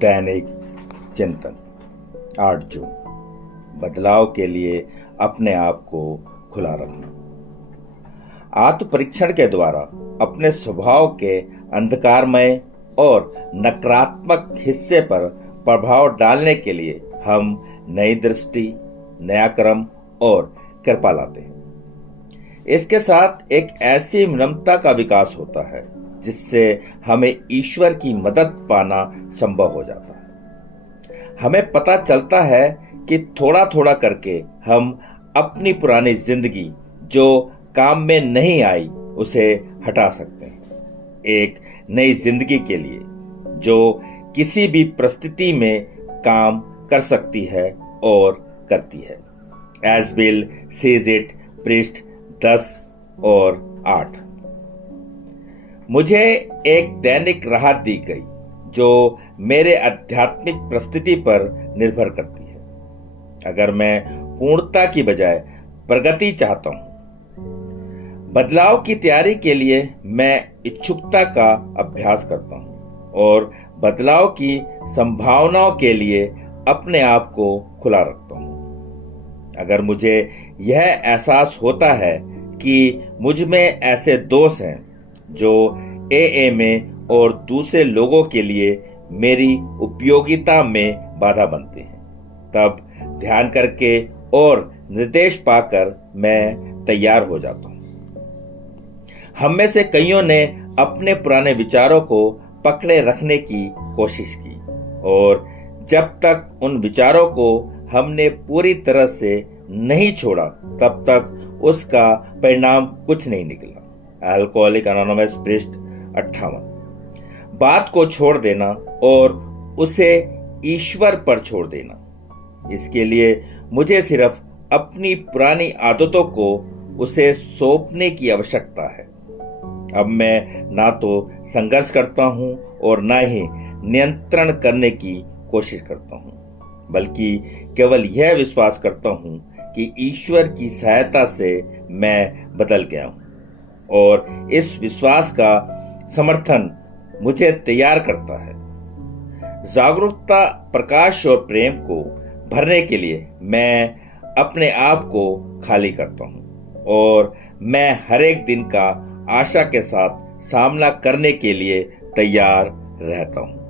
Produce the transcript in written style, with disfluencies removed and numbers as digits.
दैनिक चिंतन 8 जून। बदलाव के लिए अपने आप को खुला रखना। आत्म परीक्षण के द्वारा अपने स्वभाव के अंधकारमय और नकारात्मक हिस्से पर प्रभाव डालने के लिए हम नई दृष्टि, नया क्रम और कृपा लाते हैं। इसके साथ एक ऐसी विनम्रता का विकास होता है जिससे हमें ईश्वर की मदद पाना संभव हो जाता है। हमें पता चलता है कि थोड़ा थोड़ा करके हम अपनी पुरानी जिंदगी जो काम में नहीं आई उसे हटा सकते हैं, एक नई जिंदगी के लिए जो किसी भी परिस्थिति में काम कर सकती है और करती है। एज बिल सेज इट, पृष्ठ 10 और 8। मुझे एक दैनिक राहत दी गई जो मेरे आध्यात्मिक परिस्थिति पर निर्भर करती है। अगर मैं पूर्णता की बजाय प्रगति चाहता हूं, बदलाव की तैयारी के लिए मैं इच्छुकता का अभ्यास करता हूं और बदलाव की संभावनाओं के लिए अपने आप को खुला रखता हूं। अगर मुझे यह एहसास होता है कि मुझ में ऐसे दोष हैं जो एए में और दूसरे लोगों के लिए मेरी उपयोगिता में बाधा बनते हैं, तब ध्यान करके और निर्देश पाकर मैं तैयार हो जाता हूं। हम में से कईयों ने अपने पुराने विचारों को पकड़े रखने की कोशिश की और जब तक उन विचारों को हमने पूरी तरह से नहीं छोड़ा तब तक उसका परिणाम कुछ नहीं निकला। अल्कोहलिक एनोनिमस, पृष्ठ 58। बात को छोड़ देना और उसे ईश्वर पर छोड़ देना। इसके लिए मुझे सिर्फ अपनी पुरानी आदतों को उसे सौंपने की आवश्यकता है। अब मैं ना तो संघर्ष करता हूं और ना ही नियंत्रण करने की कोशिश करता हूं, बल्कि केवल यह विश्वास करता हूं कि ईश्वर की सहायता से मैं बदल गया हूं और इस विश्वास का समर्थन मुझे तैयार करता है। जागरूकता, प्रकाश और प्रेम को भरने के लिए मैं अपने आप को खाली करता हूं और मैं हर एक दिन का आशा के साथ सामना करने के लिए तैयार रहता हूं।